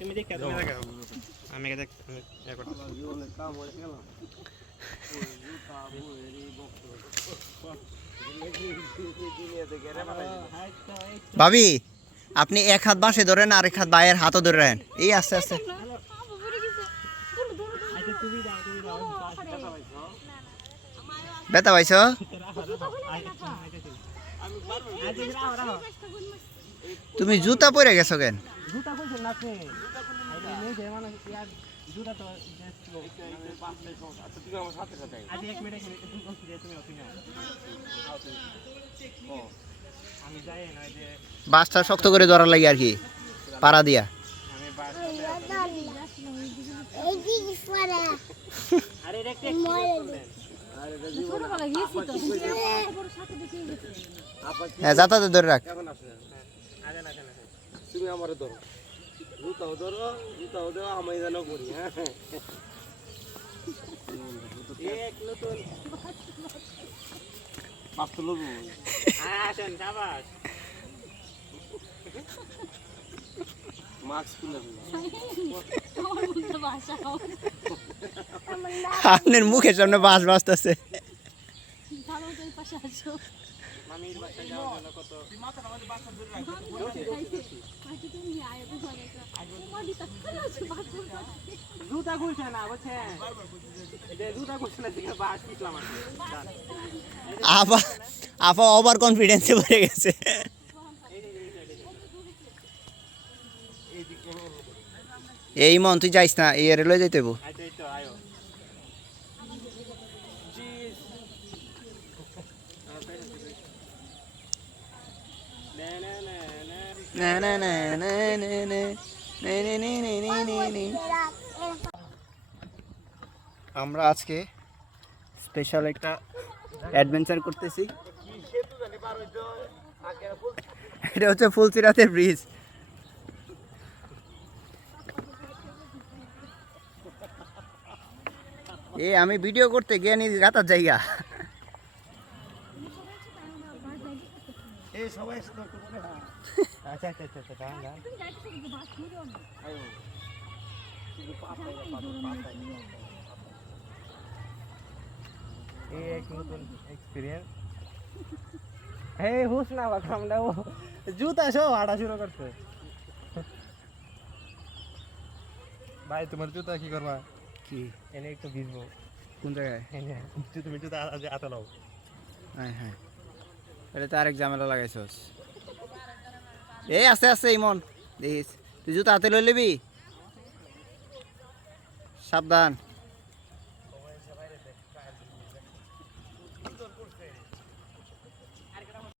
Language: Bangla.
তুমি দেখ তুমি দেখ আমি দেখ ভাবি আপনি এক হাত বাঁশে ধরেন আর এক হাত ভাইয়ের হাতও ধরে রাখেন এই আস্তে আস্তে ব্যথা পাইছ তুমি জুতা পরে গেছো কেন জুতা কইছেন না আপনি এই যে মানে ইয়ার জুতা তো আচ্ছা তুমি আমার সাথে সাথে আজ এক মিনিট তুমি বলছি যে তুমি ওখানে আও তুমি ও আমি যাই না যে বাসটা শক্ত করে ধরা লাগে আর কি পাড়া দিয়া আমি বাস এই দিকে পড়া আরে রেখে আরে ছোট বলা গিয়েছি তো বড় সাথে দেখে গেছে হ্যাঁ যাতাতে ধরে রাখ কেমন আছে আগে না কেন তুমি আমারে ধরো জুতাও ধরো আমি জানো করি হ্যাঁ এক নতুন মাস্ত লোক আসেন শাবাশ মাস্ক খুলে আপনার মুখের সামনে বাস বাজতেছে মামির বাসায় যাওয়ার জন্য কত মাথার মধ্যে বাসা ধরে রাখো জুতা খুলছে না বুঝছেন যে জুতা খুলছে না দিকে বাস পিছলাম আপা ওভার কনফিডেন্সে ভরে গেছে এই মন তুই যাইস না এই রেলওয়ে যাইতে হইব না না না না না না আমরা আজকে স্পেশাল একটা অ্যাডভেঞ্চার করতেছি এটা হচ্ছে ফুলচিরাতে ব্রিজ আমি ভিডিও করতে গিয়ে নি রাতার জায়গা এই সবাই আচ্ছা আচ্ছা আচ্ছা দাঁড়ান দাঁড়ান এই এক নতুন এক্সপেরিয়েন্স এই হুস না বাবা আমরা ও জুতা সব হাঁটা শুরু করতে ভাই তোমার জুতা কি করবা কি এনে একটু ভিজবো কোন জায়গায় এনে তুমি জুতা আতা লাও হ্যাঁ হ্যাঁ এটা তো আরেক ঝামেলা লাগাইছস এই আছে আছে ইমন দেখিস তুই জুতা হাতে লই লিবি সাবধান